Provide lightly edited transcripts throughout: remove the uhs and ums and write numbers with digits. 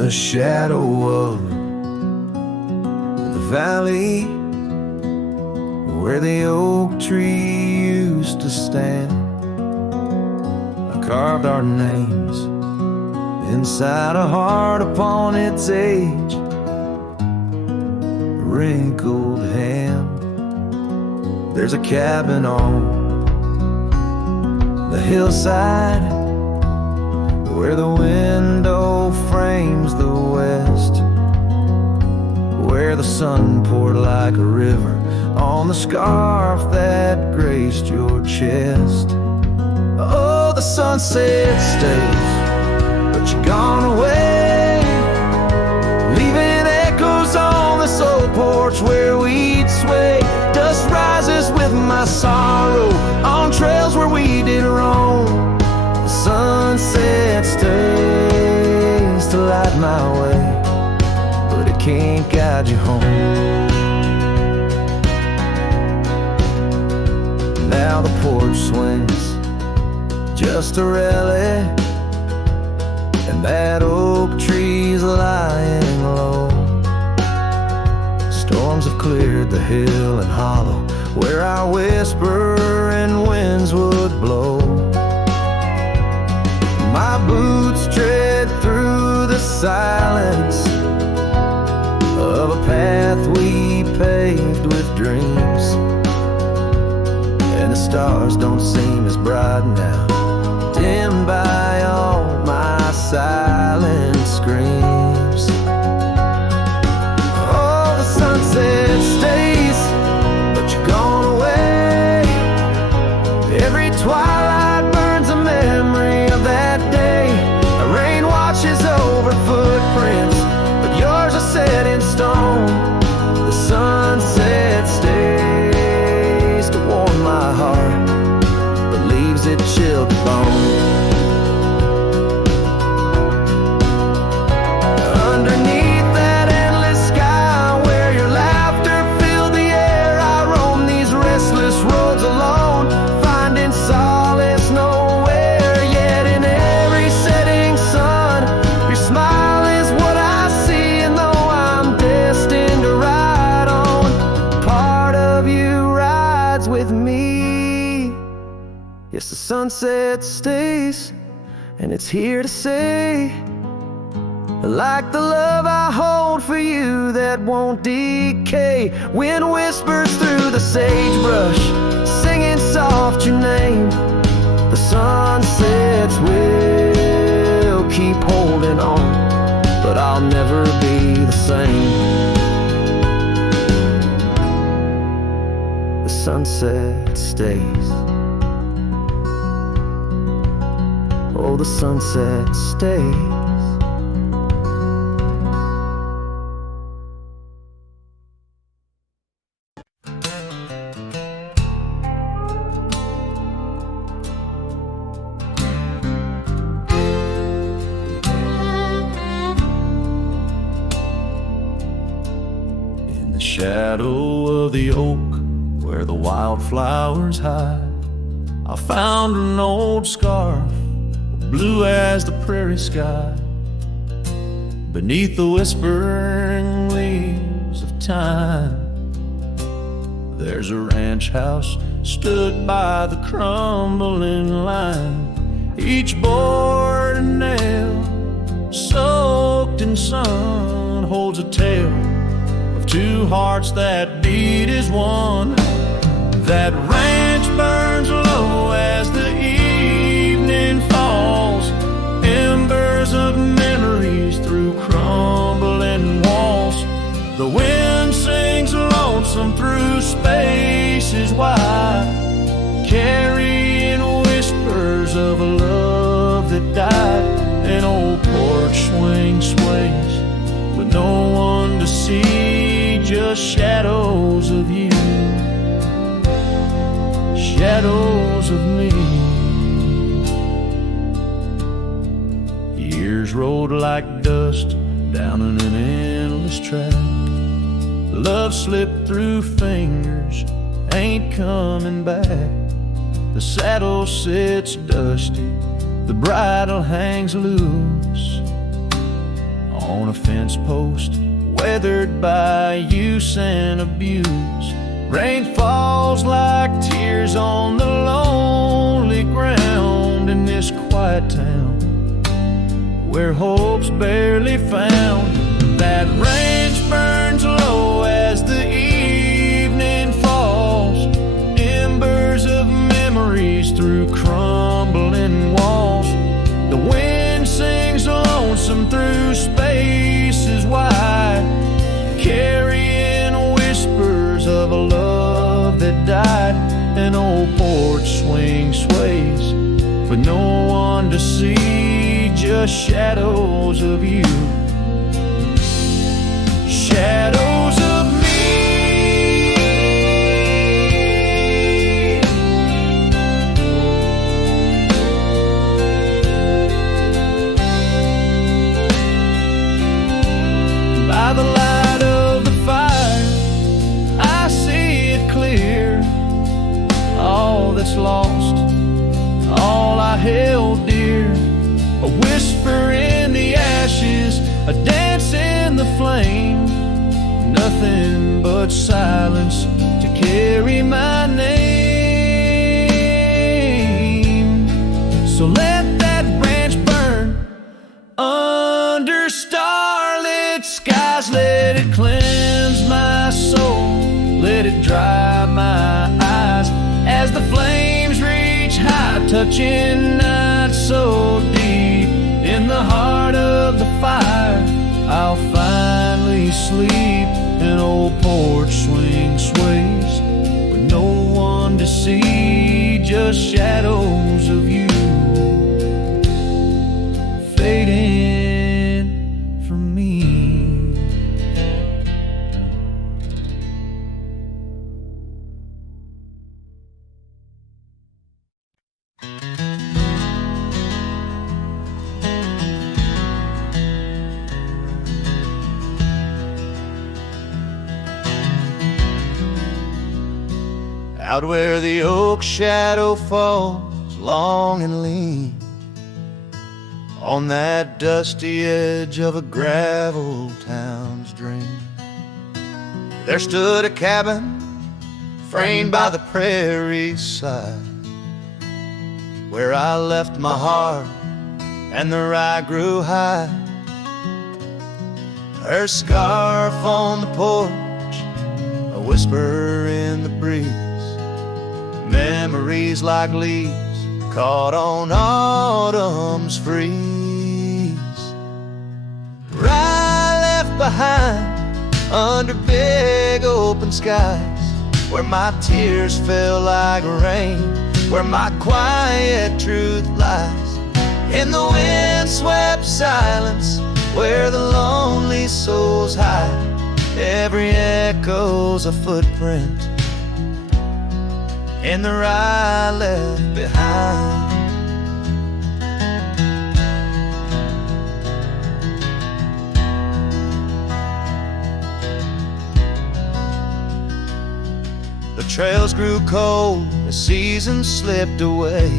the shadow of the valley where the oak tree used to stand, I carved our names inside a heart upon its age, a wrinkled hand. There's a cabin on the hillside where the window frames the west, where the sun poured like a river on the scarf that graced your chest. Oh, the sunset stays, but you're gone away, leaving echoes on this old porch where we'd sway. Dust rises with my sorrow on trails where we did roam. The sunset stays to light my way, but it can't guide you home. Now the porch swings just a relic, and that oak tree's lying low. Storms have cleared the hill and hollow where our whispering winds would blow. My boots tread through the silence of a path we paved with dreams, and the stars don't seem as bright now, dimmed by all my silent screams. Oh, the sunset stays, but you're gone away. Every twilight burns a memory of that day. The rain washes over footprints, but yours are set in stone. The sunset stays to warm my heart, but leaves it chilled to bone. Underneath that endless sky where your laughter filled the air, I roam these restless roads alone, finding solace nowhere. Yet in every setting sun, your smile is what I see, and though I'm destined to ride on, part of you rides with me. Yes, the sunset stays, and it's here to say, like the love I hold for you that won't decay. Wind whispers through the sagebrush, singing soft your name. The sunsets will keep holding on, but I'll never be the same. The sunset stays. Oh, the sunset stays. In the shadow of the oak where the wildflowers hide, I found an old scarf, blue as the prairie sky, beneath the whispering leaves of time. There's a ranch house stood by the crumbling line, each board and nail soaked in sun holds a tale of two hearts that beat as one. That ranch burns low as the evening falls, embers of memories through crumbling walls. The wind sings lonesome through spaces wide, carrying whispers of a love that died. An old porch swing sways with no one to see, just shadows of you, shadows of me. Years rolled like dust down in an endless track. Love slipped through fingers, ain't coming back. The saddle sits dusty, the bridle hangs loose on a fence post, weathered by use and abuse. Rain falls like tears on the lonely ground in this quiet town where hope's barely found. That ranch burns low as the evening falls, embers of memories through crumbling walls. The wind sings lonesome through spaces wide, carrying whispers of a love that died. An old porch swing sways, but no one to see, just shadows of you. Shadows of me. By the light of the fire, I see it clear. All that's lost, all I held dear. A whisper in the ashes, a dance in the flame. Nothing but silence to carry my name. So let that branch burn under starlit skies. Let it cleanse my soul, let it dry my eyes as the flames reach high, touching not so deep. In the heart of the fire, I'll finally sleep. An old porch swing sways with no one to see, just shadows of you fading from me. Out where the oak shadow falls long and lean, on that dusty edge of a gravel town's dream, there stood a cabin framed by the prairie side, where I left my heart and the rye grew high. Her scarf on the porch, a whisper in the breeze, memories like leaves caught on autumn's freeze. Rye left behind under big open skies, where my tears fell like rain, where my quiet truth lies. In the wind-swept silence, where the lonely souls hide, every echo's a footprint in the rye left behind. The trails grew cold, the seasons slipped away.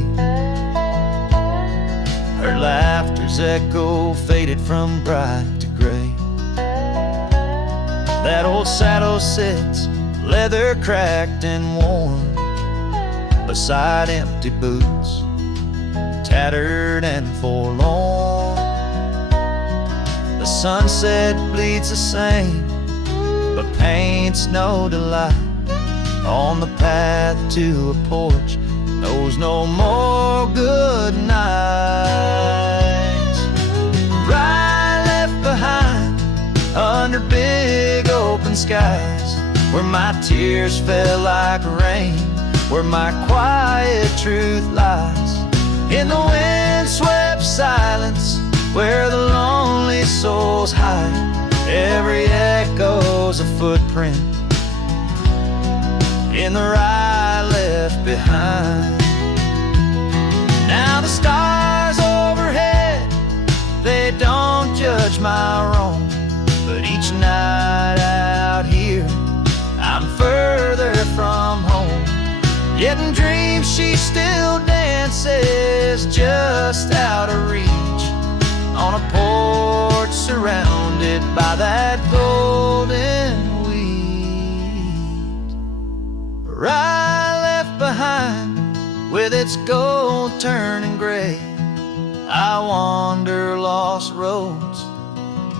Her laughter's echo faded from bright to gray. That old saddle sits, leather cracked and worn, beside empty boots, tattered and forlorn. The sunset bleeds the same, but paints no delight. On the path to a porch knows no more good nights. Rye left behind under big open skies, where my tears fell like rain, where my quiet truth lies. In the wind-swept silence, where the lonely souls hide, every echo's a footprint in the rye left behind. Now the stars overhead, they don't judge my wrong, but each night out here, I'm further from home. Yet in dreams she still dances just out of reach, on a porch surrounded with its gold turning gray. I wander lost roads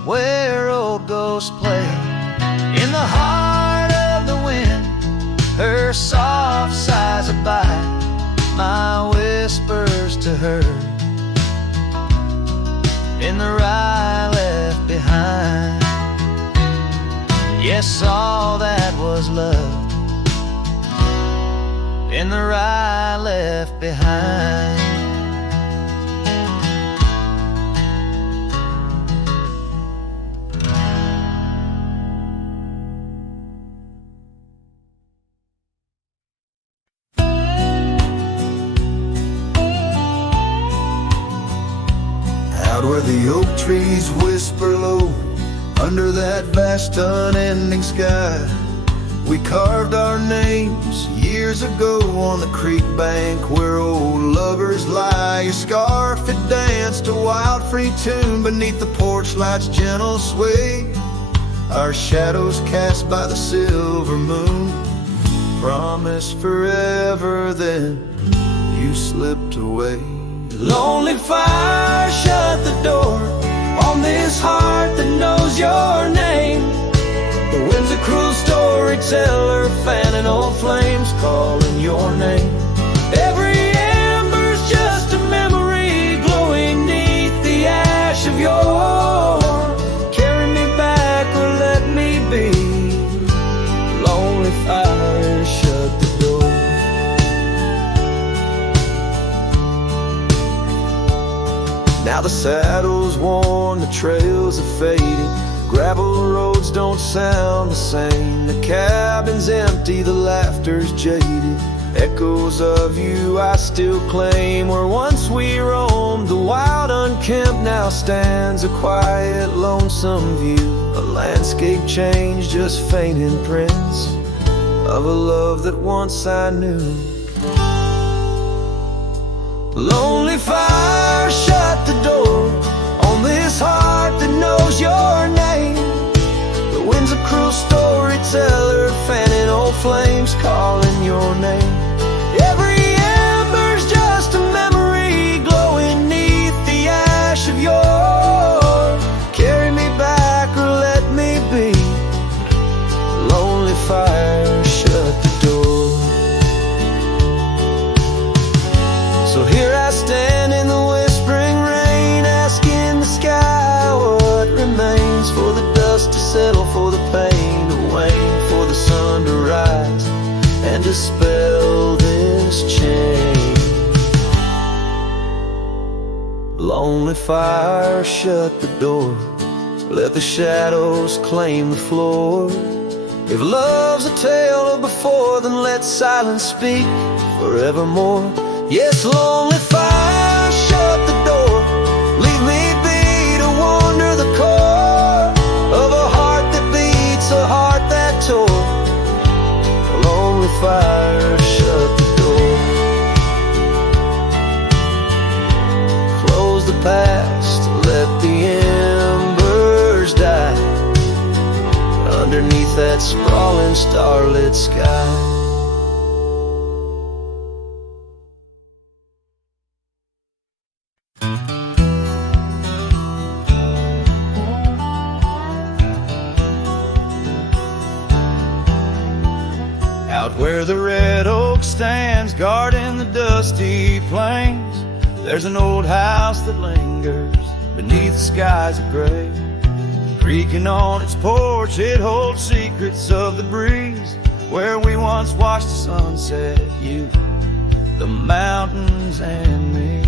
where old ghosts play. In the heart of the wind, her soft sighs abide my whispers to her. In the rye left behind, yes, all that was loved in the rye left behind. Out where the oak trees whisper low, under that vast unending sky, we carved our names years ago on the creek bank where old lovers lie. Your scarf, it danced a wild free tune beneath the porch light's gentle sway. Our shadows cast by the silver moon promised forever, then you slipped away. Lonely fire, shut the door on this heart that knows your name. The wind's a cruel storyteller, fanning old flames, calling your name. Every ember's just a memory glowing neath the ash of yore. Carry me back or let me be. Lonely fire, shut the door. Now the saddle's worn, the trails are fading, gravel roads don't sound the same. The cabin's empty, the laughter's jaded, echoes of you I still claim. Where once we roamed, the wild unkempt now stands a quiet, lonesome view. A landscape change, just faint imprints of a love that once I knew. Lonely fire, shut the door on this heart that knows your name. The wind's a cruel storyteller, fanning old flames, calling your name. Every ember's just a memory glowing neath the ash of yore. Carry me back or let me be. Lonely fire, shut the door. So here I stand in the whispering rain, asking the sky what remains, for the dust to settle, for the pain to wane, for the sun to rise and dispel this chain. Lonely fire, shut the door, let the shadows claim the floor. If love's a tale of before, then let silence speak forevermore. Yes, lonely fire, shut the door, leave me be to wander the core of a heart that beats, a heart that tore. Lonely fire, shut the door. Close the past, let the embers die underneath that sprawling starlit sky. Out where the red oak stands guarding the dusty plains, there's an old house that lingers beneath the skies of gray. Creaking on its porch, it holds secrets of the breeze, where we once watched the sunset, you, the mountains, and me.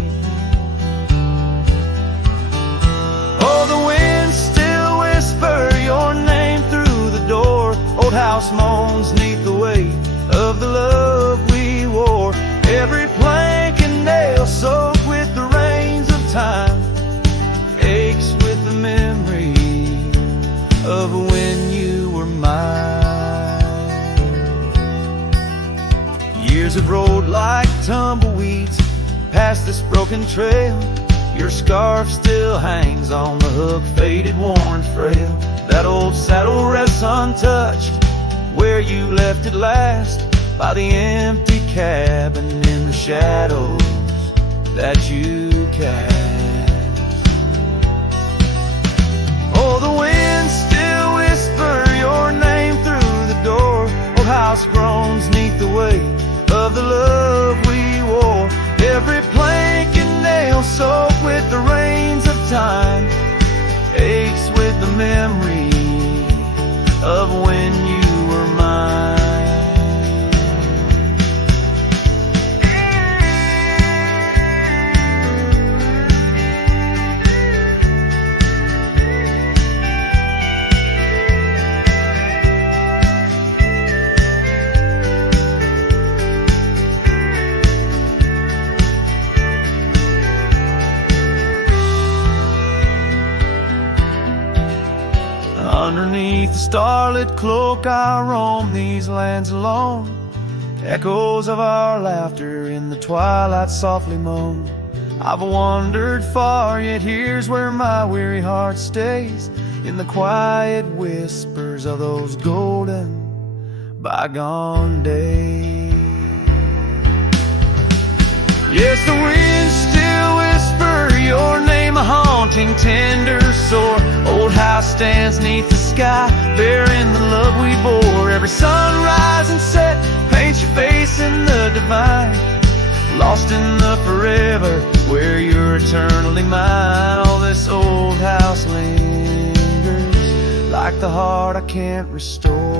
Oh, the winds still whisper your name through the door. Old house moans neath the weight of the love we wore. Every plank and nail soaked with the rains of time aches with the memory of when you were mine. Years have rolled like tumbleweeds past this broken trail. Your scarf still hangs on the hook, faded, worn, frail. That old saddle rests untouched where you left it last. by the empty cabin in the shadows that you cast. Oh, the wind still whisper your name through the door. Old house groans neath the weight of the love we wore. Every plank and nail soaked with the rains of time aches with the memory of when you were mine. Underneath the starlit cloak I roam these lands alone. Echoes of our laughter in the twilight softly moan. I've wandered far, yet here's where my weary heart stays, in the quiet whispers of those golden bygone days. Yes, the wind still whisper your name, a haunting, tender, sore. Old house stands neath the sky, bearing the love we bore. Every sunrise and set paints your face in the divine, lost in the forever where you're eternally mine. All this old house lingers like the heart I can't restore.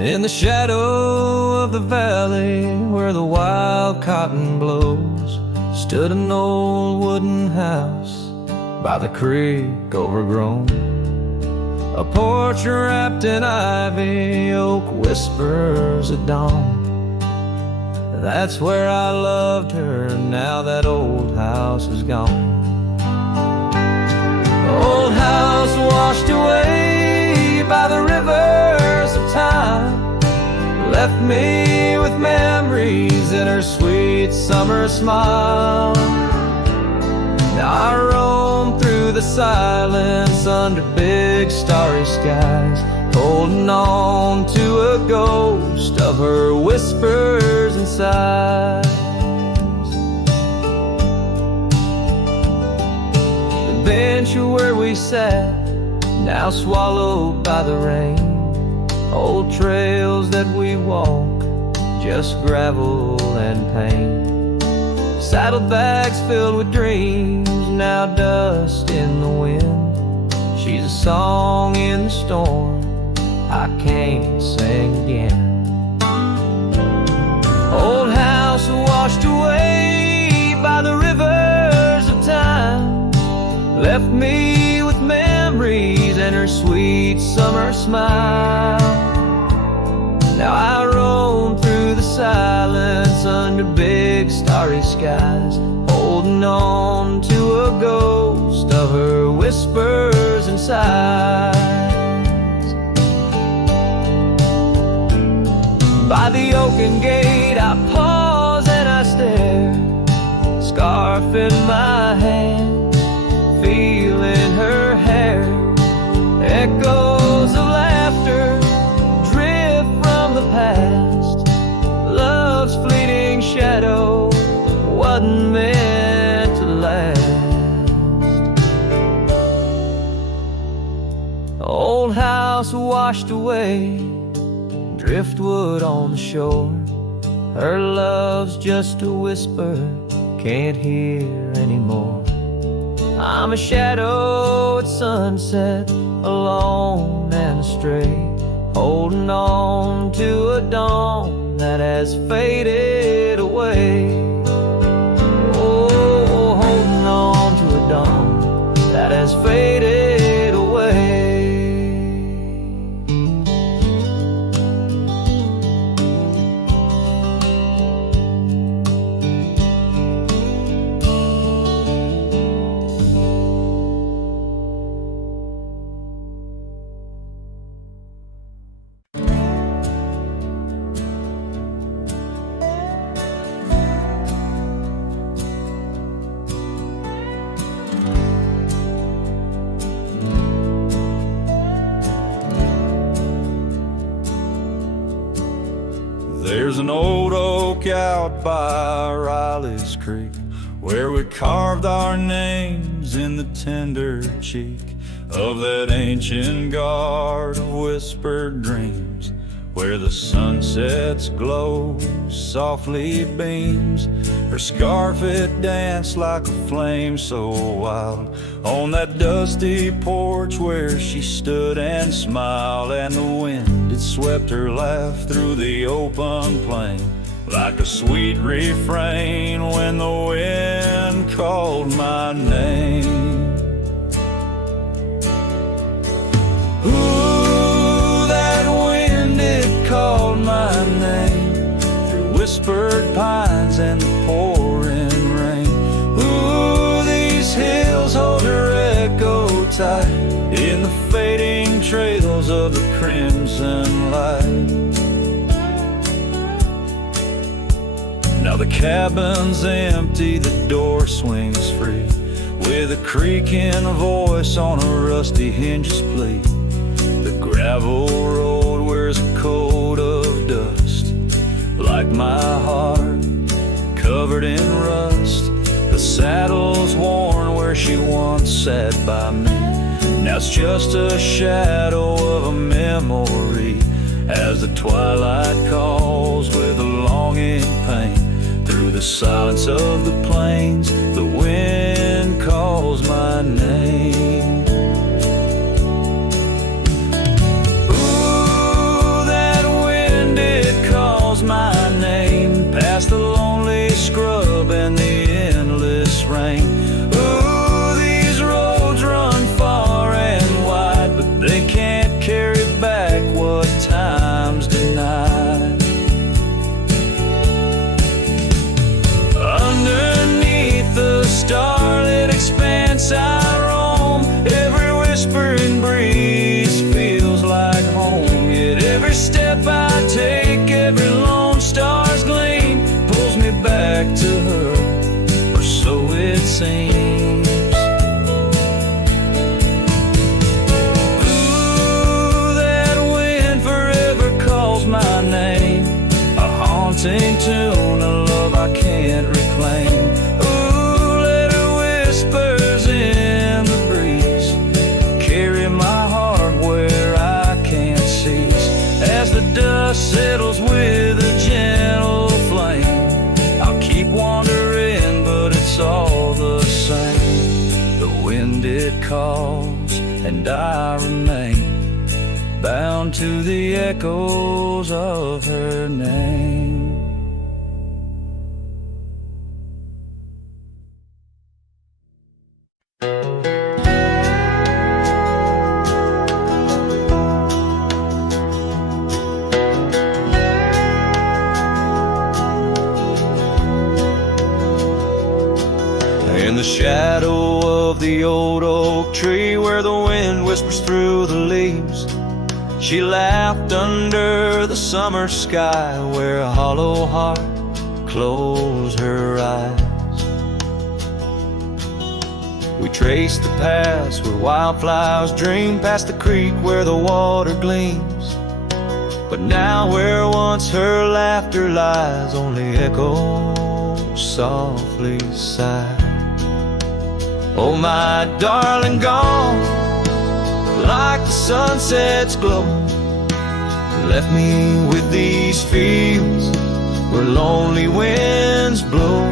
In the shadow of the valley where the wild cotton blows, stood an old wooden house by the creek overgrown. A porch wrapped in ivy, oak whispers at dawn. That's where I loved her, now that old house is gone. Old house washed away by the rivers of time, left me with memories in her sweet summer smile. Now I roam through the silence under big starry skies, holding on to a ghost of her whispers and sighs. The bench where we sat, now swallowed by the rain. Old trails that we walk, just gravel and pain. Saddlebags filled with dreams, now dust in the wind. She's a song in the storm I can't sing again. Old house washed away by the rivers of time, left me with memories and her sweet summer smile. Now I roam through the silence under big starry skies, holding on to a ghost of her whispers and sighs. By the oaken gate I pause and I stare, scarf in my hand, feeling her hair. Echoes of laughter drift from the past, love's fleeting shadow wasn't meant to last. Old house washed away, driftwood on the shore. Her love's just a whisper, can't hear anymore. I'm a shadow at sunset, alone and astray, holding on to a dawn that has faded away. Oh, holding on to a dawn that has faded away. There's an old oak out by Riley's Creek, where we carved our names in the tender cheek of that ancient guard of whispered dreams, where the sunset's glow softly beams. Her scarf it danced like a flame so wild on that dusty porch where she stood and smiled, and the wind it swept her laugh through the open plain like a sweet refrain when the wind called my name. Ooh, that wind, it called my name through whispered pines and the pouring rain. Ooh, these hills hold her echo tight in the fading trails of the crimson light. Now the cabin's empty, the door swings free, with a creaking voice on a rusty hinge's plea. The gravel road wears a coat of dust, like my heart, covered in rust. The saddle's worn where she once sat by me. Now it's just a shadow of a memory, as the twilight calls with a longing pain. Through the silence of the plains, the wind calls my name. Ooh, that wind, it calls my name, past the lonely scrub and the endless rain. Ooh, these roads run far and wide, but they can't carry back what time's denied. Underneath the starlit expanse I roam, every whispering breeze feels like home. Yet every step I take, every lone star's gleam pulls me back to her, or so it seems. Ooh, that wind forever calls my name, a haunting tune, a love I can't reclaim. Ooh, let her whispers in the breeze carry my heart where I can't cease. As the dust settles with a gentle flame, I'll keep wandering, but it's all the same. The wind, it calls, and I remain bound to the echoes of her name. In the shadow of the old oak tree, where the wind whispers through the leaves, she laughed under the summer sky, where a hollow heart closed her eyes. We traced the paths where wildflowers dream, past the creek where the water gleams. But now where once her laughter lies, only echoes softly sigh. Oh, my darling, gone like the sunset's glow, left me with these fields where lonely winds blow.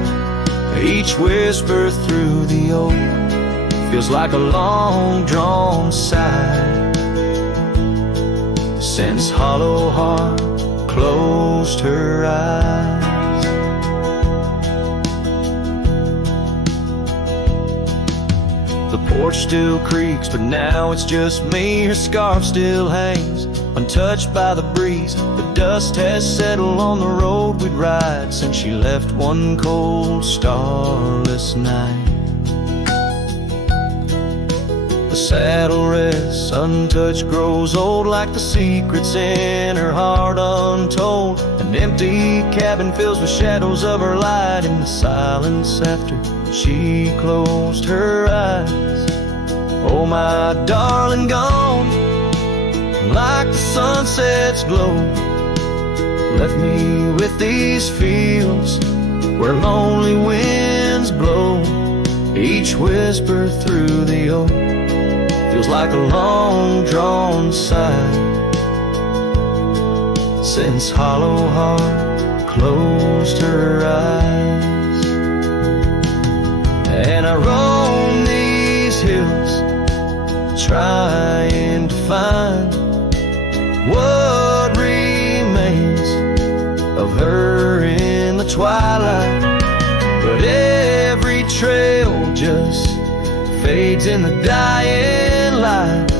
Each whisper through the oak feels like a long-drawn sigh, since hollow heart closed her eyes. The porch still creaks, but now it's just me. Her scarf still hangs, untouched by the breeze. The dust has settled on the road we'd ride since she left one cold, starless night. The saddle rests untouched, grows old, like the secrets in her heart untold. An empty cabin fills with shadows of her light in the silence after she closed her eyes. Oh, my darling, gone like the sunset's glow, left me with these fields where lonely winds blow. Each whisper through the oak feels like a long drawn sigh, since hollow heart closed her eyes. And I roam these hills trying to find what remains of her in the twilight, but every trail just fades in the dying light,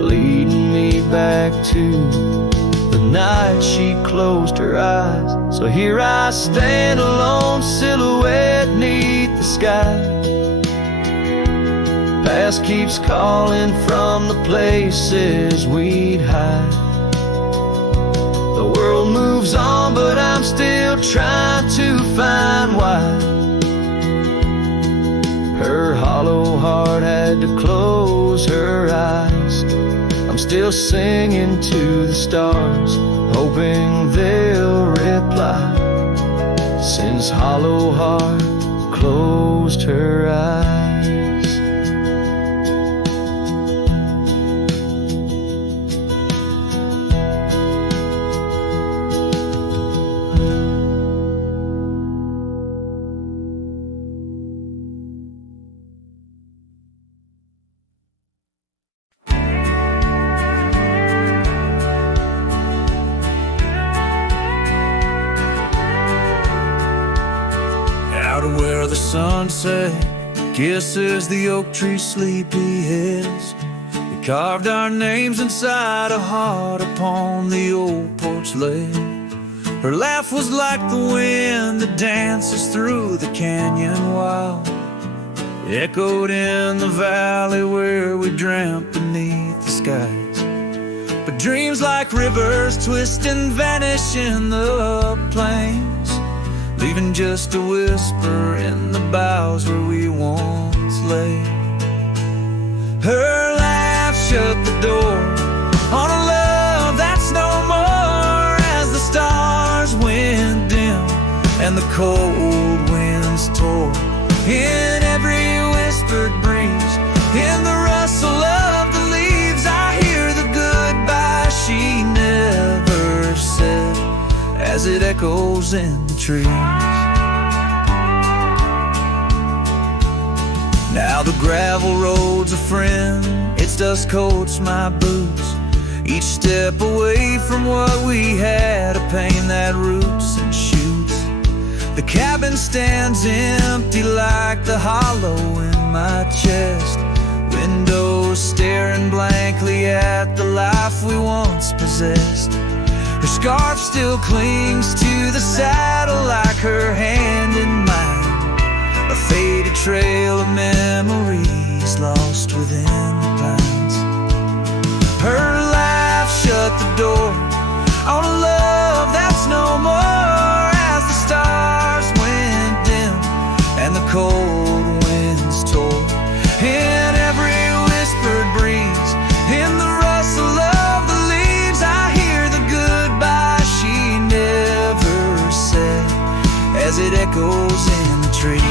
leading me back to the night she closed her eyes. So here I stand, a lone silhouette neath the sky. Past keeps calling from the places we'd hide. The world moves on, but I'm still trying to find why her hollow heart had to close her eyes. I'm still singing to the stars, hoping they'll reply, since hollow heart closed her eyes. Where the sunset kisses the oak tree sleepy heads, we carved our names inside a heart upon the old porch lid. Her laugh was like the wind that dances through the canyon wild, echoed in the valley where we dreamt beneath the skies. But dreams like rivers twist and vanish in the plains, leaving just a whisper in the boughs where we once lay. Her laugh shut the door on a love that's no more, as the stars went dim and the cold winds tore. In every whispered breeze, in the rustle of the leaves, I hear the goodbye she never said, as it echoes in the trees. Now the gravel road's a friend, its dust coats my boots, each step away from what we had, a pain that roots and shoots. The cabin stands empty like the hollow in my chest, windows staring blankly at the life we once possessed. Her scarf still clings to the saddle like her hand in mine, a faded trail of memories lost within the pines. Her laugh shut the door on a love that's no more, as the stars went dim and the cold winds tore. In every whispered breeze, in the rustle of the leaves, I hear the goodbye she never said, as it echoes in the trees.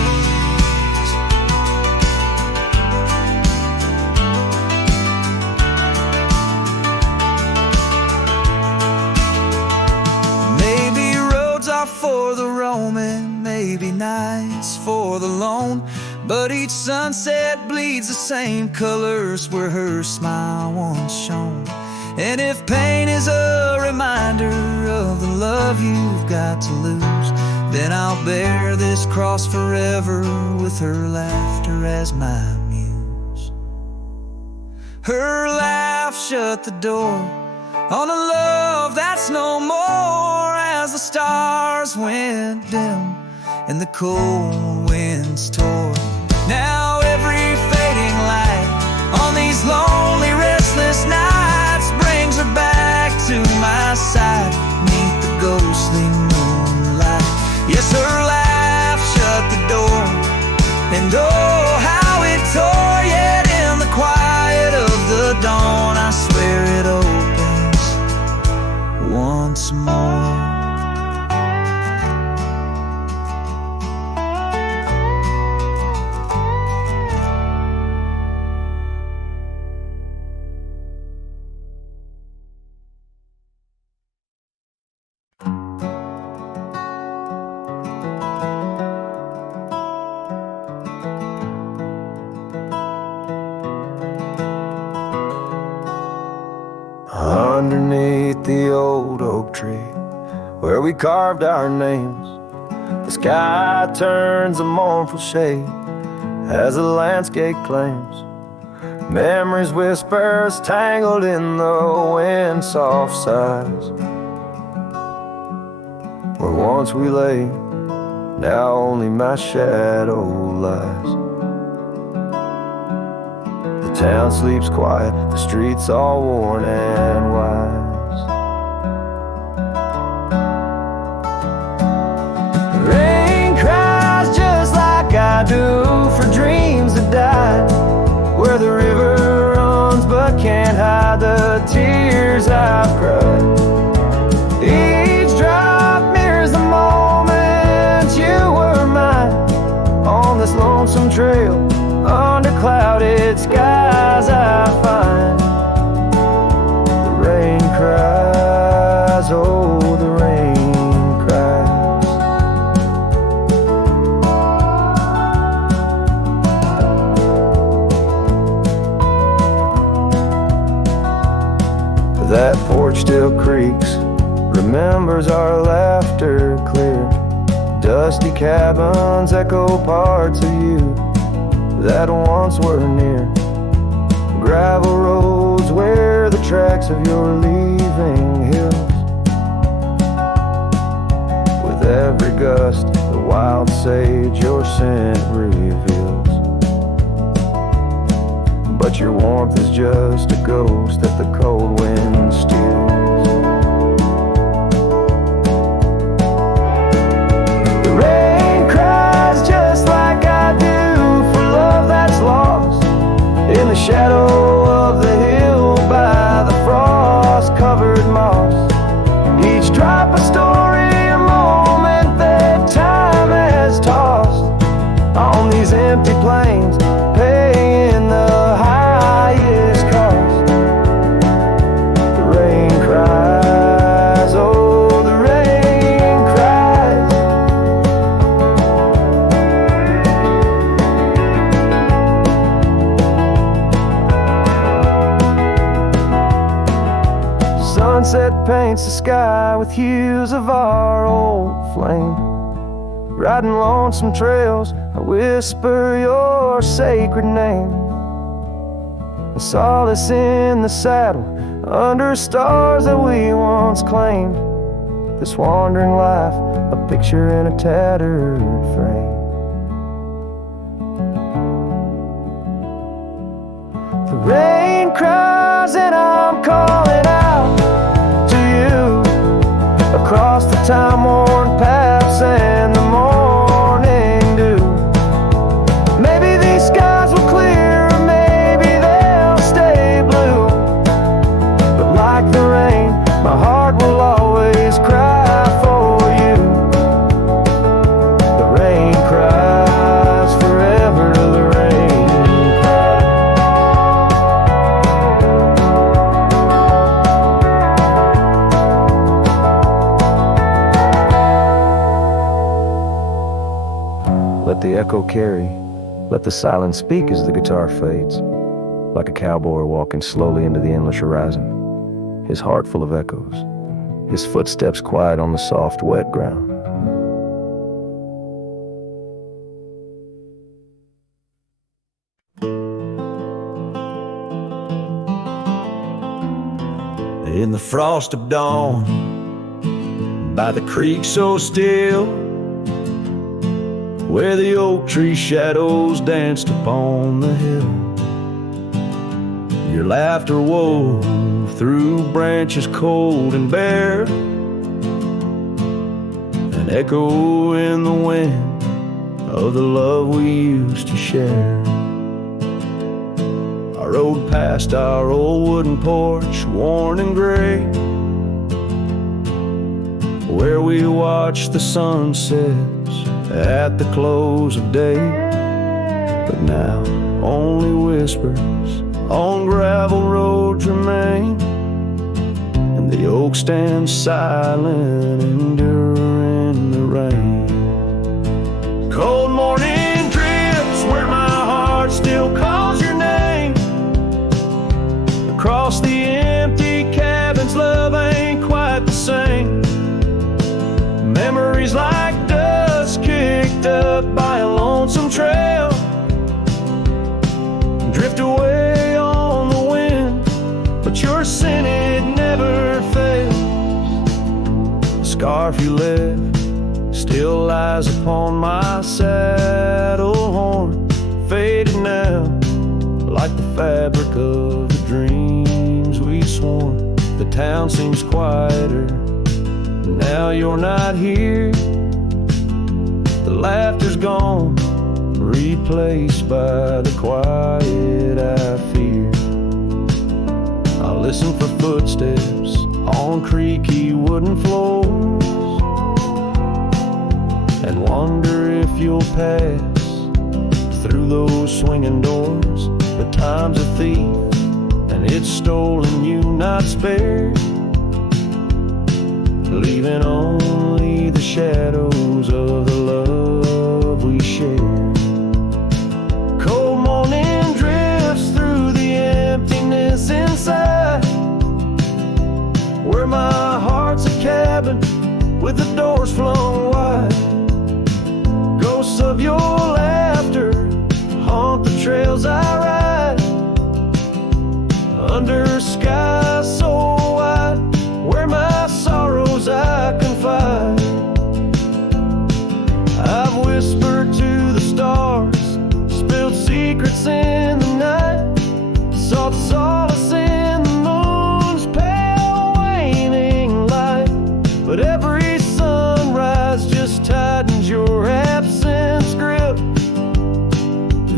Maybe roads are for the roaming, maybe nights for the lone, but each sunset bleeds the same colors where her smile once shone. And if pain is a reminder of the love you've got to lose, then I'll bear this cross forever with her laughter as my muse. Her laugh shut the door on a love that's no more, as the stars went dim and the cold winds tore. Now every fading light on these lonely, restless nights brings her back to my side, neath the ghostly moonlight. Yes, her laugh shut the door, and oh, how it tore. Yet in the quiet of the dawn, I swear it opens once more. the old oak tree where we carved our names. The sky turns a mournful shade as the landscape claims. Memories whispers tangled in the wind, soft sighs. Where once we lay, now only my shadow lies. The town sleeps quiet, the streets all worn and wise. The rain cries just like I do for dreams that died, where the river runs but can't hide the tears I've cried. Each drop mirrors the moment you were mine, on this lonesome trail under clouded skies I find. The rain cries, oh the rain cries. That porch still creaks, remembers our laughter clear. Dusty cabins echo parts of you that once were near. Gravel roads where the tracks of your leaving hills. With every gust, the wild sage your scent reveals. But your warmth is just a ghost that the cold wind steals. The rain cries just like I do for love that's lost in the shadow of the hill by the frost-covered moss. Each drop a story, a moment that time has tossed on these empty plains, paying the highest cost. The rain cries, oh the rain cries. Sunset paints the sky with hues of our old flame. Riding lonesome trails, I whisper your sacred name. A solace in the saddle, under stars that we once claimed. This wandering life, a picture in a tattered frame. The rain cries and I'm calling out to you across the time-worn paths and the morning dew. Maybe these skies will clear, or maybe they'll stay blue. But like the rain, my heart will always cry for you. The rain cries forever, the rain cries. Let the echo carry, let the silence speak as the guitar fades, like a cowboy walking slowly into the endless horizon, his heart full of echoes, his footsteps quiet on the soft, wet ground. In the frost of dawn, by the creek so still, where the oak tree shadows danced upon the hill, your laughter wove through branches cold and bare, an echo in the wind of the love we used to share. I rode past our old wooden porch, worn and gray, where we watched the sunsets at the close of day. But now only whispers on gravel roads remain, and the oak stands silent, enduring the rain. Cold morning drifts where my heart still calls your name. Across the empty cabins, love ain't Memories like dust kicked up by a lonesome trail, drift away on the wind, but your sin, it never fails. The scarf you left still lies upon my saddle horn, faded now like the fabric of the dreams we sworn. The town seems quieter now you're not here. The laughter's gone, replaced by the quiet I fear. I listen for footsteps on creaky wooden floors and wonder if you'll pass through those swinging doors. But time's a thief and it's stolen you, not spared, leaving only the shadows of the love we shared. Cold morning drifts through the emptiness inside, where my heart's a cabin with the doors flung wide. Ghosts of your laughter haunt the trails I ride, under skies so wide, where my sorrows I confide. I've whispered to the stars, spilled secrets in the night, sought solace in the moon's pale waning light. But every sunrise just tightens your absence grip.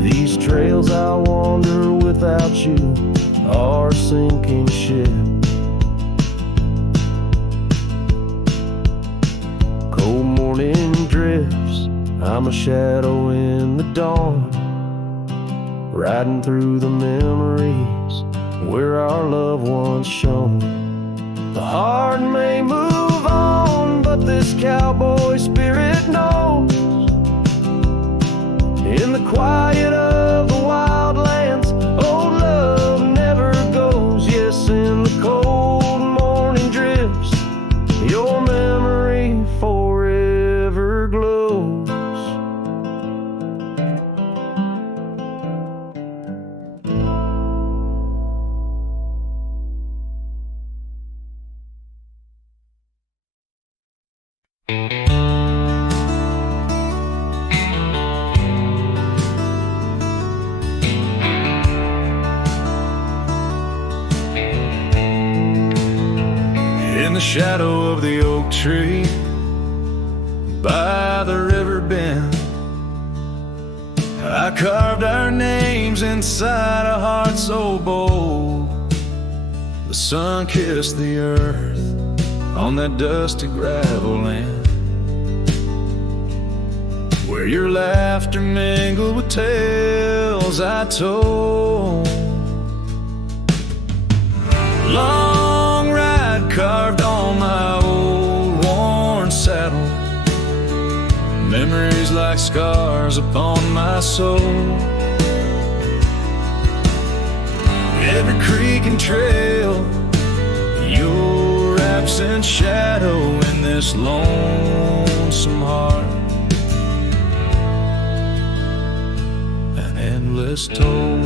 These trails I wander without you are a sinking ship. Cold morning drifts, I'm a shadow in the dawn, riding through the memories where our loved ones shone. The heart may move on, but this cowboy spirit knows, in the quiet of the wildlands, old love never goes. Yes, in the cold morning drifts, your memory forever glows. In the shadow of the oak tree by the river bend, I carved our names inside a heart so bold. The sun kissed the earth on that dusty gravel land, where your laughter mingled with tales I told. Long ride carved on my old worn saddle, memories like scars upon my soul. Every creek and trail, your absent shadow in this lonesome heart, an endless toll.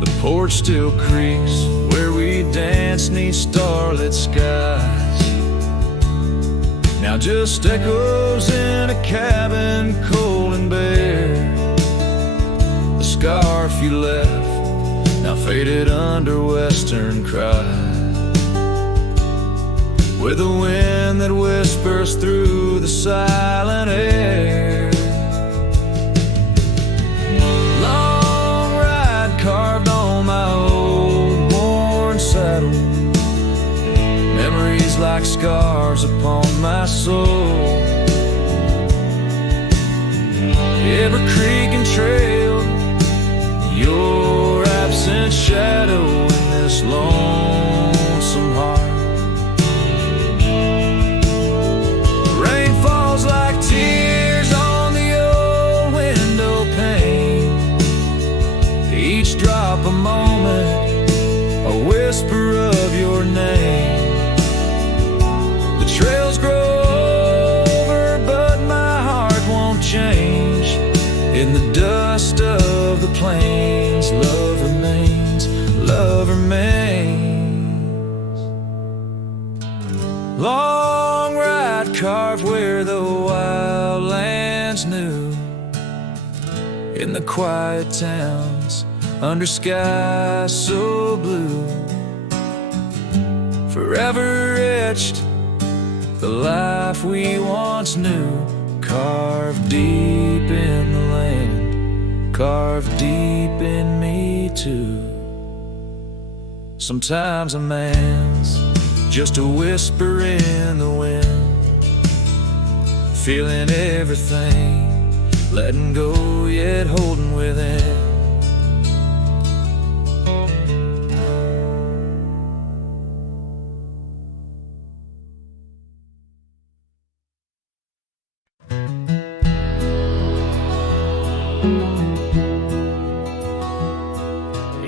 The porch still creaks where we dance 'neath starlit skies, now just echoes in a cabin cold and bare. The scarf you left, now faded under western cries, with a wind that whispers through the silent air. Long ride carved on my old worn saddle, memories like scars upon my soul. Every creek and trail, your absent shadow in this lonesome heart. Rain falls like tears on the old window pane, plains, love remains, love remains. Long ride carved where the wild lands knew, in the quiet towns under skies so blue. Forever etched the life we once knew, carved deep in the land, carved deep in me too. Sometimes a man's just a whisper in the wind, feeling everything, letting go yet holding within.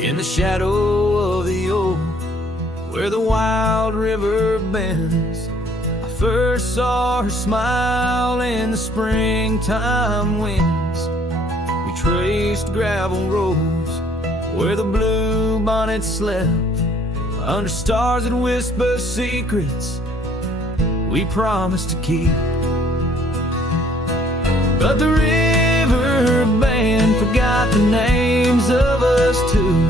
In the shadow of the oak, where the wild river bends, I first saw her smile in the springtime winds. We traced gravel roads where the blue bonnet slept, under stars that whisper secrets we promised to keep. But the river band forgot the names of us two.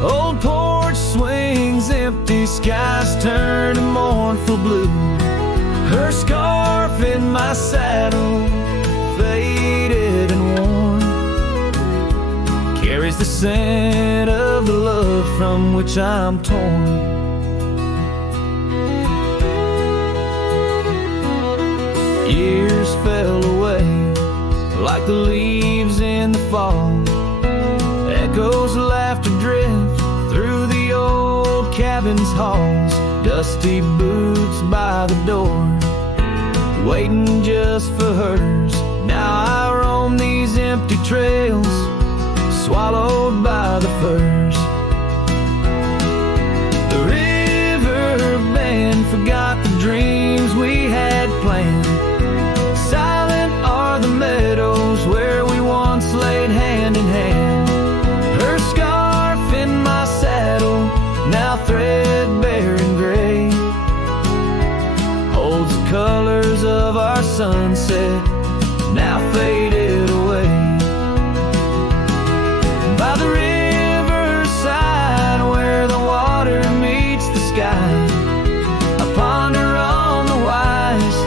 Old porch swings empty, skies turn to mournful blue. Her scarf in my saddle, faded and worn, carries the scent of the love from which I'm torn. Years fell away like the leaves in the fall. Echoes of laughter drift through the old cabin's halls. Dusty boots by the door, waiting just for hers. Now I roam these empty trails, swallowed by the firs. The river band forgot the dreams we had planned. Silent are the meadows where we once laid hand in hand. Her scarf in my saddle, now threadbare and gray, holds the colors of our sunset, now faded away. By the riverside where the water meets the sky, I ponder on the wise,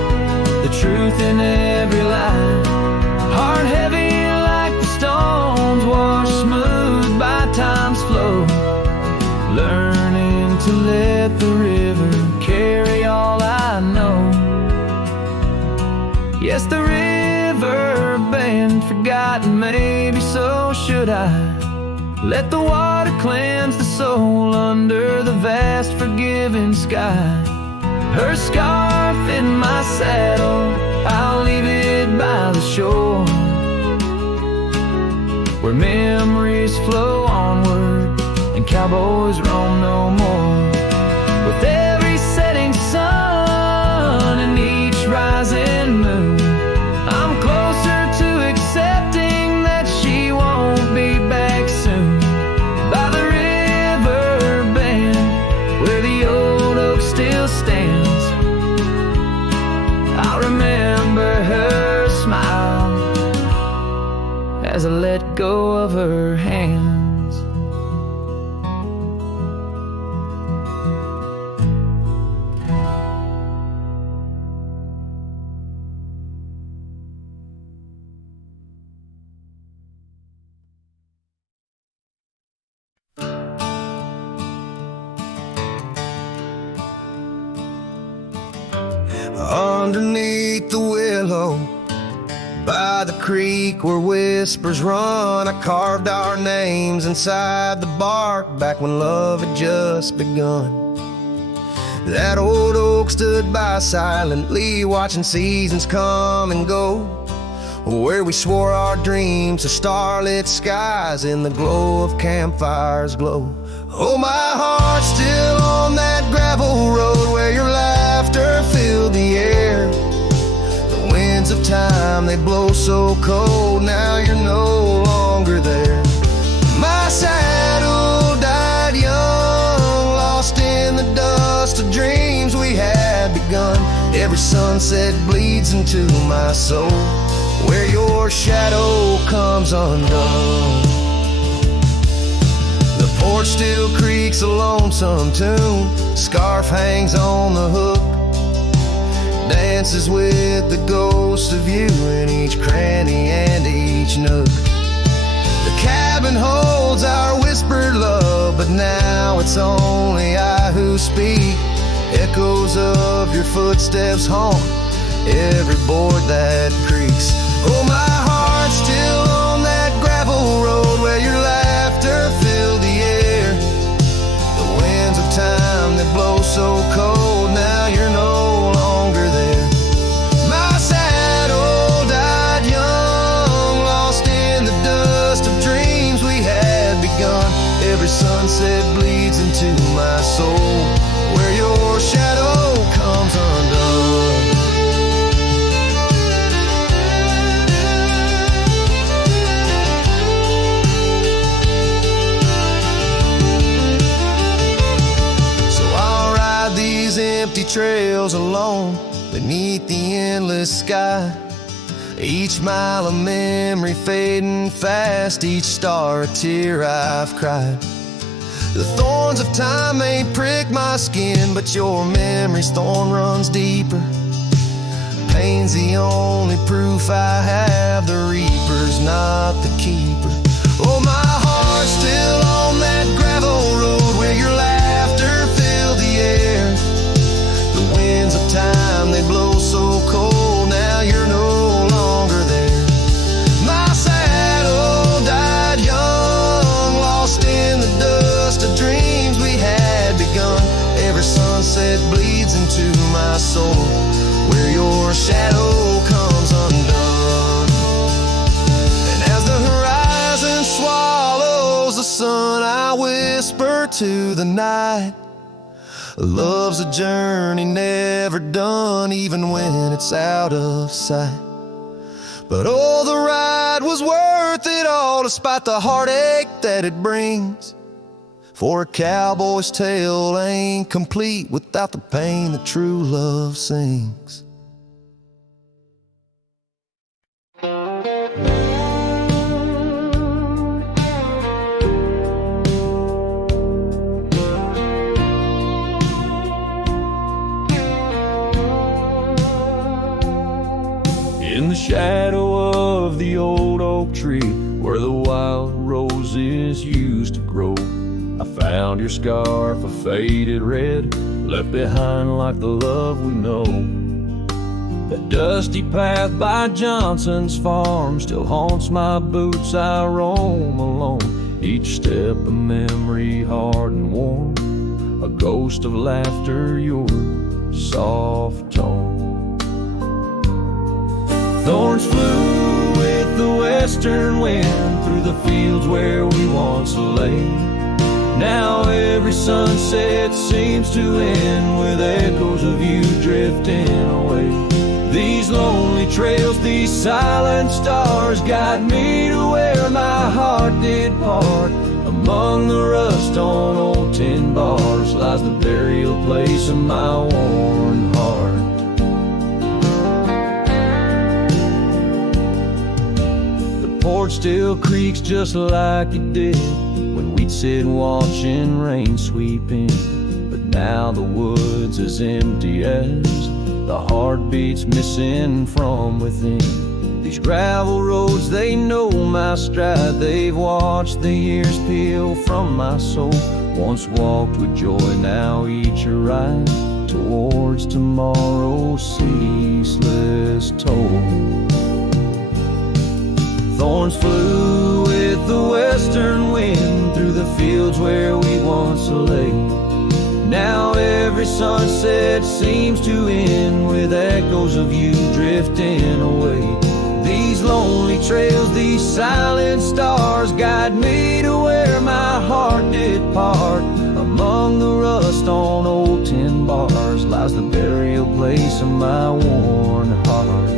the truth in every lie. Heart heavy like the stones washed smooth by time's flow, learning to let the river carry all I know. Yes, the river band forgotten, maybe so should I. Let the water cleanse the soul under the vast forgiving sky. Her scarf in my saddle, I'll leave it by the shore, where memories flow onward and cowboys roam no more. With every setting sun and each rising moon, I'm closer to accepting that she won't be back soon. By the river bend where the old oak still stands, I'll remember her smile as I let go of her hands. Underneath the willow, by the creek where whispers run, I carved our names inside the bark back when love had just begun. That old oak stood by silently, watching seasons come and go, where we swore our dreams to starlit skies in the glow of campfires glow. Oh, my heart's still on that gravel road where your laughter filled the air. The winds of time, they blow so cold, now you're no longer there. begun. Every sunset bleeds into my soul, where your shadow comes undone. The porch still creaks a lonesome tune, scarf hangs on the hook, dances with the ghost of you in each cranny and each nook. The cabin holds our whispered love, but now it's only I who speak. Echoes of your footsteps haunt every board that creaks. Oh, my heart's still on that gravel road where your laughter filled the air. The winds of time that blow so cold, now you're no longer there. My saddle died young, lost in the dust of dreams we had begun. Every sunset bleeds into my soul, where your shadow comes undone. So I'll ride these empty trails alone beneath the endless sky. Each mile a memory fading fast, each star a tear I've cried. The thorns of time may prick my skin, but your memory's thorn runs deeper. Pain's the only proof I have, the reaper's not the keeper. Oh, my heart's still on that gravel road where your laughter filled the air. The winds of time, they blow so cold, now you're no longer there. My saddle died young, lost in the dust of dreams we had begun. Every sunset bleeds into my soul, where your shadow comes undone. And as the horizon swallows the sun, I whisper to the night, love's a journey never done, even when it's out of sight. But oh, the ride was worth it all, despite the heartache that it brings. For a cowboy's tale ain't complete without the pain that true love sings. In the shadow of the old oak tree, where the wild roses used to grow, I found your scarf, a faded red, left behind like the love we know. That dusty path by Johnson's farm still haunts my boots, I roam alone. Each step a memory hard and warm, a ghost of laughter, your soft tone. Thorns flew with the western wind through the fields where we once lay. Now every sunset seems to end with echoes of you drifting away. These lonely trails, these silent stars guide me to where my heart did part. Among the rust on old tin bars lies the burial place of my worn heart. Porch still creaks just like it did when we'd sit watching rain sweep in. But now the wood's as empty as the heartbeats missing from within. These gravel roads, they know my stride, they've watched the years peel from my soul. Once walked with joy, now each a ride towards tomorrow's ceaseless toll. Thorns flew with the western wind through the fields where we once lay. Now every sunset seems to end with echoes of you drifting away. These lonely trails, these silent stars guide me to where my heart did part. Among the rust on old tin bars lies the burial place of my worn heart.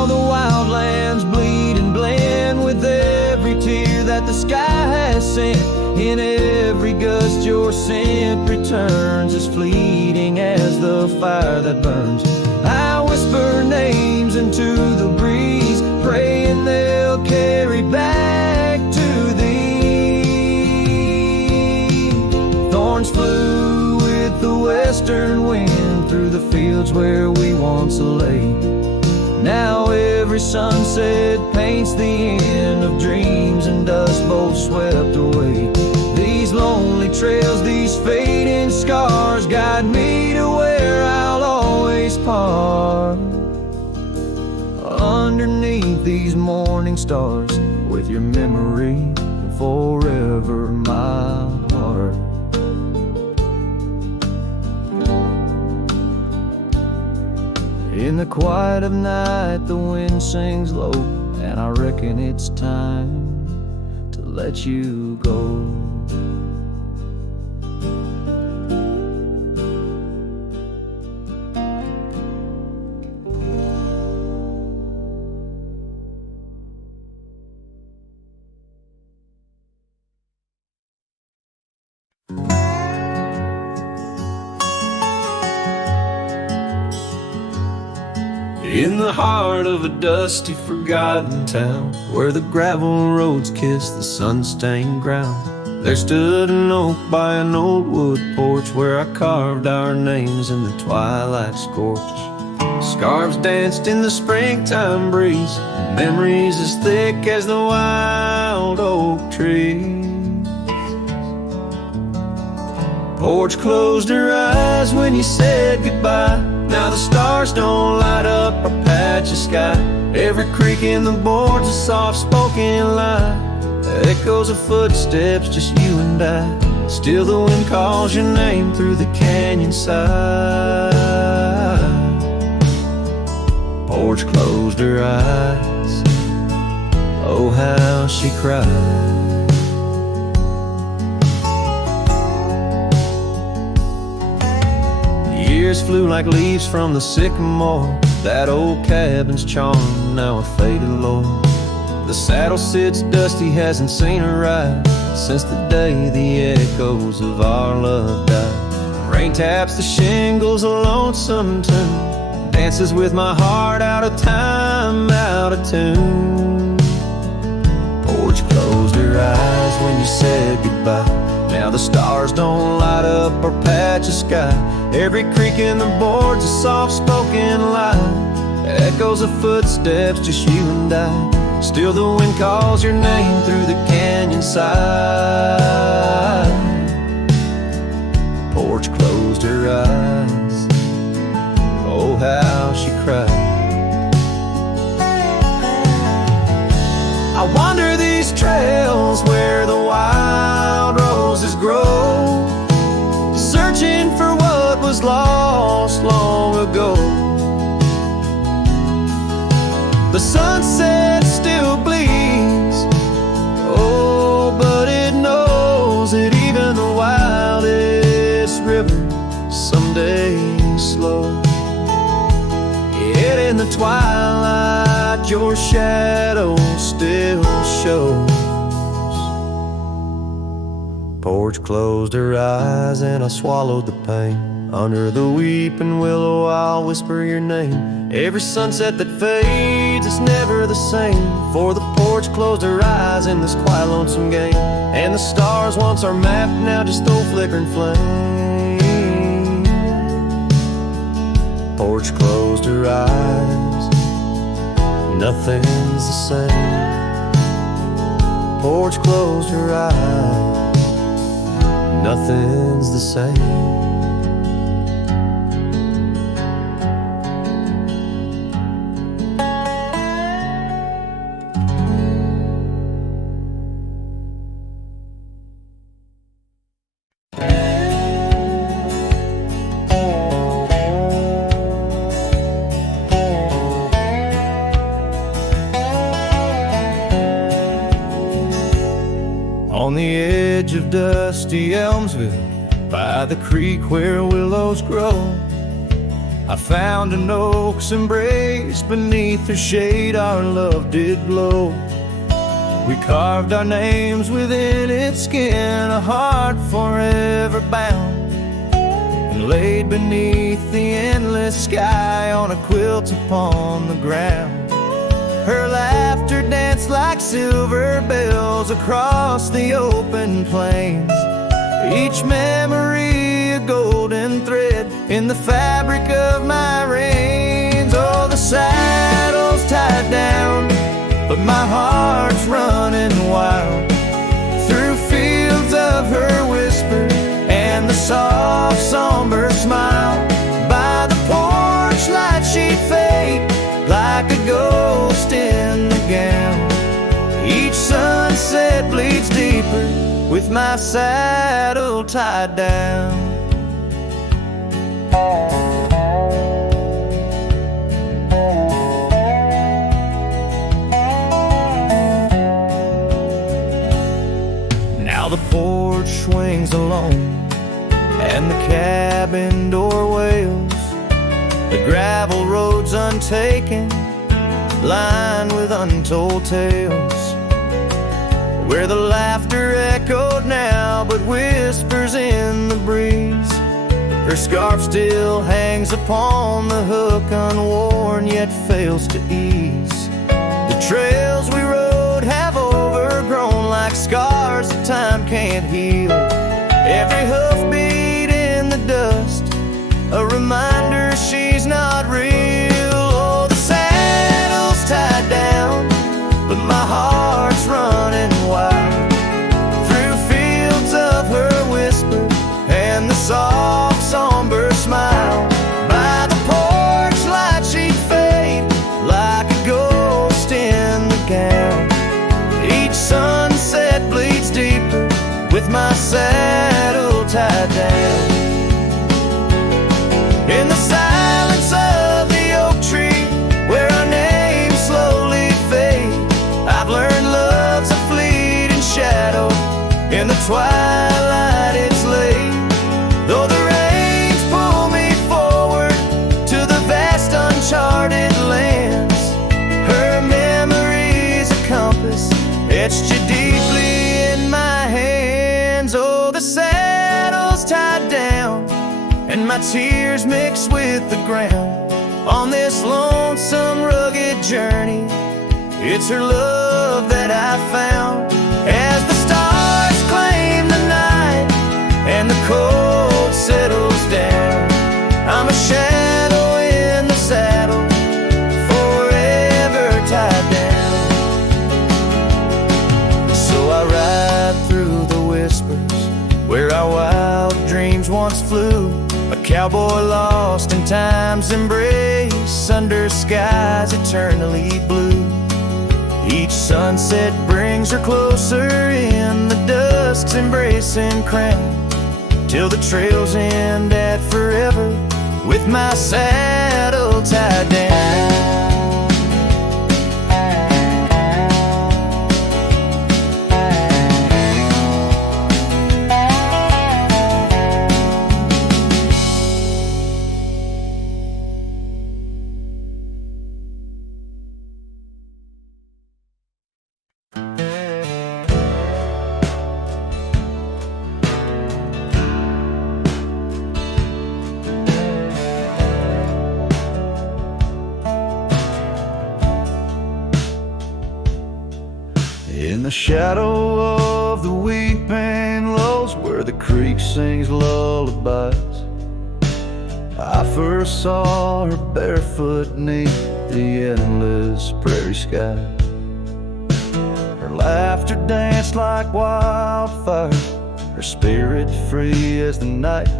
The wildlands bleed and blend with every tear that the sky has sent. In every gust your scent returns as fleeting fire that burns. I whisper names into the breeze, praying they'll carry back to thee. Thorns flew with the western wind through the fields where we once lay. Now every sunset paints the end of dreams, and dust both swept away. These lonely trails, these fading scars, guide me to where I'll always part. Underneath these morning stars, with your memory forever my heart. In the quiet of night, the wind sings low, and I reckon it's time to let you go. In the heart of a dusty, forgotten town, where the gravel roads kiss the sun-stained ground, there stood an oak by an old wood porch, where I carved our names in the twilight scorch. Scarves danced in the springtime breeze, memories as thick as the wild oak trees. Porch closed her eyes when you said goodbye. Now the stars don't light up our patch of sky. Every creak in the board's a soft-spoken lie. Echoes of footsteps, just you and I. Still the wind calls your name through the canyon side. Porch closed her eyes. Oh, how she cried. Years flew like leaves from the sycamore. That old cabin's charm, now a faded lore. The saddle sits dusty, hasn't seen a ride since the day the echoes of our love died. Rain taps the shingles, a lonesome tune, dances with my heart, out of time, out of tune. Porch closed her eyes when you said goodbye. Now the stars don't light up our patch of sky. Every creak in the board's a soft-spoken lie. Echoes of footsteps, just you and I. Still the wind calls your name through the canyon side. Porch closed her eyes. Oh, how she cried. I wander these trails where the wild roses grow, searching for what was lost long ago. The sunset still bleeds, oh, but it knows that even the wildest river someday slow. Yet in the twilight your shadow still shows. Porch closed her eyes and I swallowed the pain. Under the weeping willow I'll whisper your name. Every sunset that fades, it's never the same. For the porch closed her eyes in this quiet lonesome game. And the stars once our map, now just old flickering flame. Porch closed her eyes, nothing's the same. Porch closed her eyes, nothing's the same. On the edge of dusty Elmsville, by the creek where willows grow, I found an oak's embrace. Beneath her shade our love did glow. We carved our names within its skin, a heart forever bound. and laid beneath the endless sky on a quilt upon the ground. Her laughter danced like silver bells across the open plains, each memory a golden thread in the fabric of my reins. Oh, the saddle's tied down, but my heart's running wild through fields of her whisper and the soft somber smile. By the porch light she'd fade like a ghost in the gown. Each sunset bleeds deeper with my saddle tied down. Now the porch swings alone and the cabin door wails, the gravel road's untaken, lined with untold tales, where the laughter echoed now but whispers in the breeze. Her scarf still hangs upon the hook, unworn yet fails to ease. The trails we rode have overgrown like scars that time can't heal. Every hoofbeat in the dust, a reminder she's not real. Oh, the saddle's tied down, but my heart's running wild through fields of her whisper and the soft somber smile. By the porch light she'd fade like a ghost in the gown. Each sunset bleeds deeper with my saddle tied down. In the silence of the oak tree, where our names slowly fade, I've learned love's a fleeting shadow. In the twilight it's late, though the rains pull me forward to the vast uncharted lands. Her memory's a compass etched too deeply in my hands. Oh, the saddle's tied down and my tears mix with the ground on this lonesome rugged journey. It's her love that I found. As the stars claim the night and the cold settles down, I'm a shadow in the saddle, forever tied down. So I ride through the whispers where our wild dreams once flew, a cowboy lost in time's embrace under skies eternally blue. Each sunset brings her closer in the dusk's embracing crown, till the trails end at forever with my saddle tied down. In the shadow of the weeping willows, where the creek sings lullabies, I first saw her barefoot neath the endless prairie sky. Her laughter danced like wildfire, her spirit free as the night.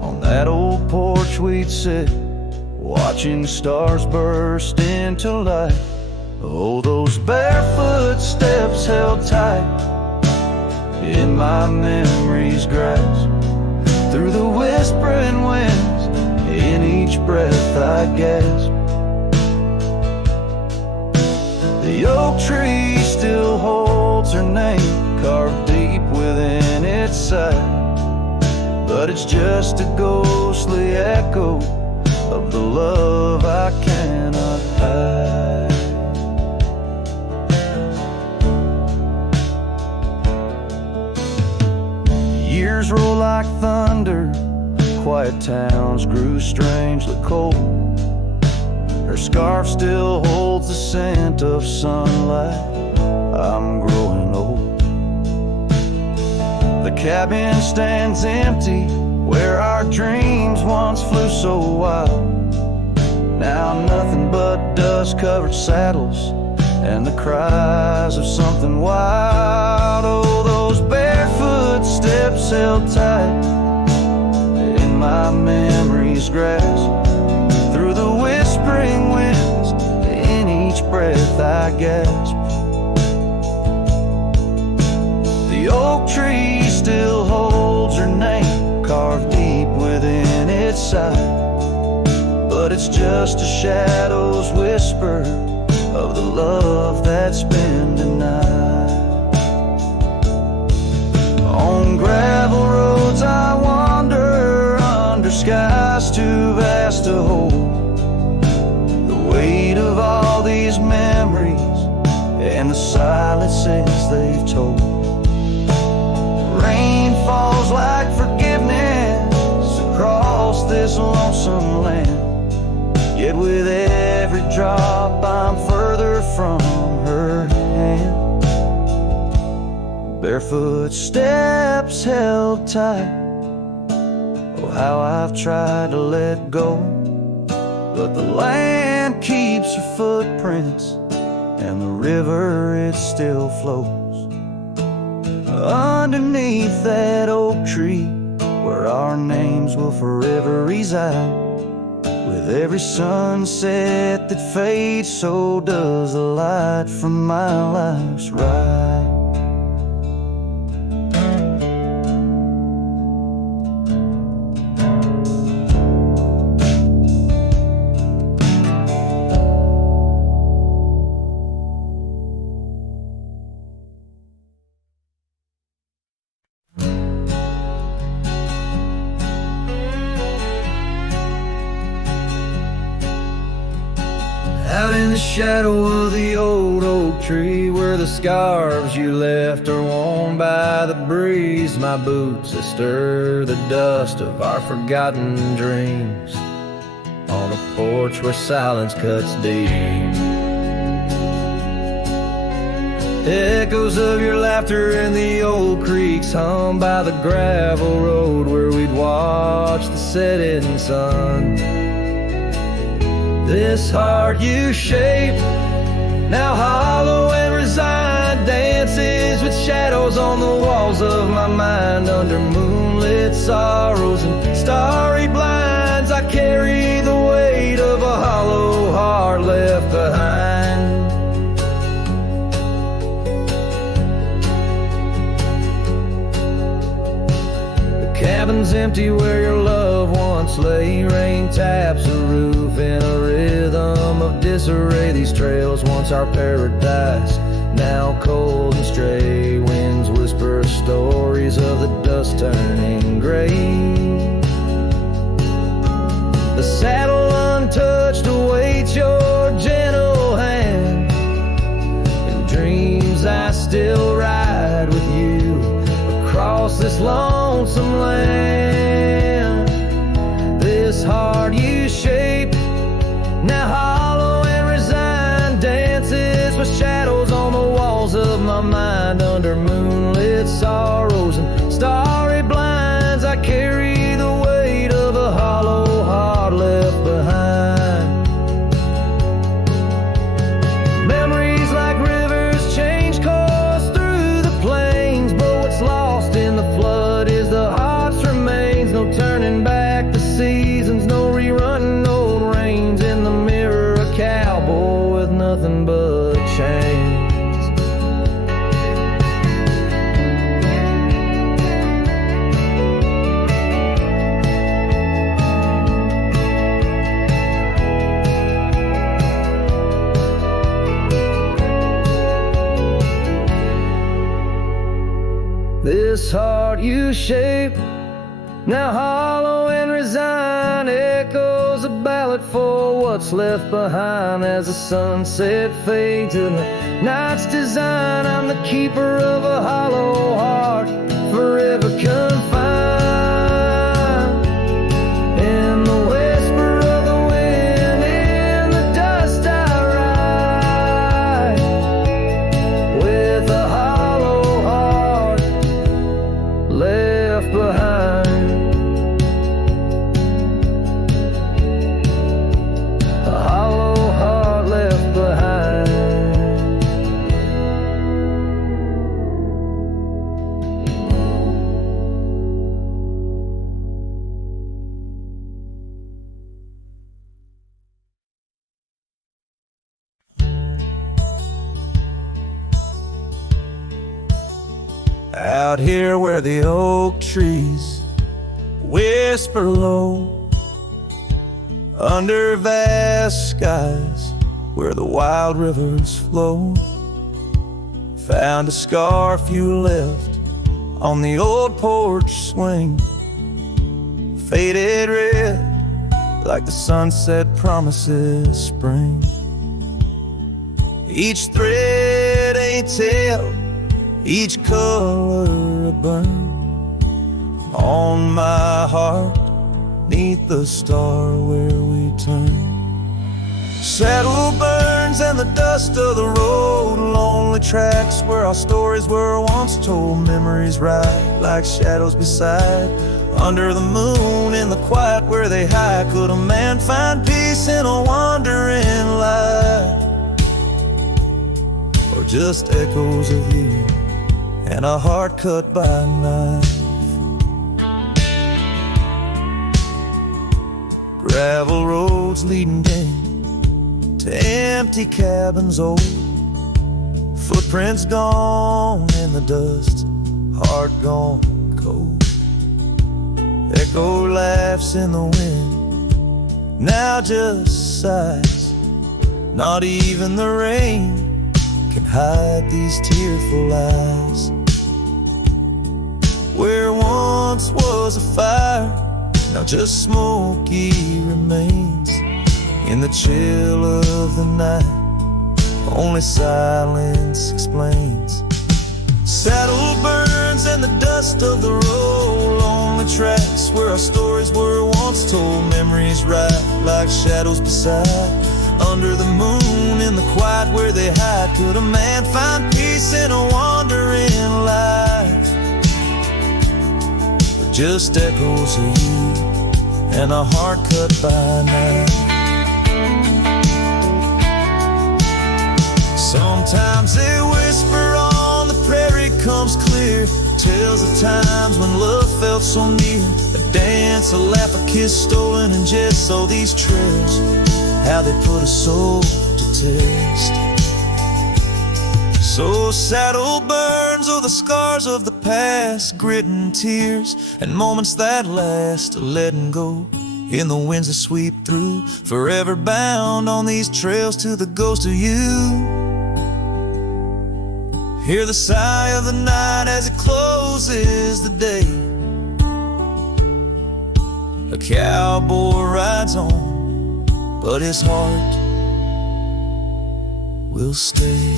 On that old porch we'd sit, watching stars burst into light. Oh, those barefoot steps held tight in my memory's grasp, through the whispering winds, in each breath I gasp. The oak tree still holds her name, carved deep within its side, but it's just a ghostly echo of the love I cannot hide. Years roll like thunder quiet towns grew strangely cold. Her scarf still holds the scent of sunlight. I'm growing old. The cabin stands empty where our dreams once flew so wild. Now nothing but dust-covered saddles and the cries of something wild. Oh, those barefoot steps held tight in my memory's grasp. Through the whispering winds, in each breath I gasp. The oak tree still holds her name carved deep within its side, but it's just a shadow's whisper of the love that's been denied. On gravel roads I wander, under skies too vast to hold. The weight of all these memories and the silences they've told. Rain falls like forgiveness across this lonesome land, yet with every drop I'm further from her hand. Barefoot steps held tight. Oh, how I've tried to let go, but the land keeps her footprints, and the river, it still flows. Underneath that oak tree, where our names will forever reside. With every sunset that fades, so does the light from my life's ride. Out in the shadow of the old oak tree, where the scarves you left are worn by the breeze, my boots that stir the dust of our forgotten dreams, on a porch where silence cuts deep. Echoes of your laughter in the old creeks hum by the gravel road where we'd watch the setting sun. This heart you shaped, now hollow and resigned, dances with shadows on the walls of my mind. Under moonlit sorrows and starry blinds, I carry the weight of a hollow heart left behind. The cabin's empty where your love once lay. Rain taps the roof in a rhythm of disarray. These trails once our paradise, now cold and stray. Winds whisper stories of the dust turning gray. The saddle untouched awaits your gentle hand. In dreams I still ride with you across this lonesome land. This heart you shaped, now hollow and resigned, dances with shadows on the walls of my mind. Under moonlit sorrows and starry blinds, I carry the weight of a hollow heart left behind. Memories like rivers change course through the plains, but what's lost in the flood is the heart's remains. No turning back the seasons, no rerunning old reins. In the mirror a cowboy with nothing but chains. This heart you shaped, now hollow and resigned, echoes a ballad for what's left behind. As the sunset fades in the night's design, I'm the keeper of a hollow heart, forever confined. Out here where the oak trees whisper low, under vast skies where the wild rivers flow, found a scarf you left on the old porch swing, faded red like the sunset promises spring. Each thread a tale, each color a burn on my heart, 'neath the star where we turn. Saddle burns and the dust of the road, lonely tracks where our stories were once told. Memories ride like shadows beside, under the moon in the quiet where they hide. Could a man find peace in a wandering light, or just echoes of you and a heart cut by a knife? Gravel roads leading down to empty cabins old, footprints gone in the dust, heart gone cold. Echo laughs in the wind, now just sighs. Not even the rain can hide these tearful eyes. Where once was a fire, now just smoky remains. In the chill of the night, only silence explains. Saddle burns and the dust of the road, lonely tracks where our stories were once told. Memories ride like shadows beside, under the moon in the quiet where they hide. Could a man find peace in a wandering life, or just echoes of you and a heart cut by a knife? Sometimes they whisper on the prairie comes clear, tales of times when love felt so near. A dance, a laugh, a kiss stolen in jest. So these trails, how they put a soul to test. So saddle burns, oh the scars of the past, grit and tears, and moments that last, a letting go in the winds that sweep through, forever bound on these trails to the ghost of you. Hear the sigh of the night as it closes the day. A cowboy rides on, but his heart will stay.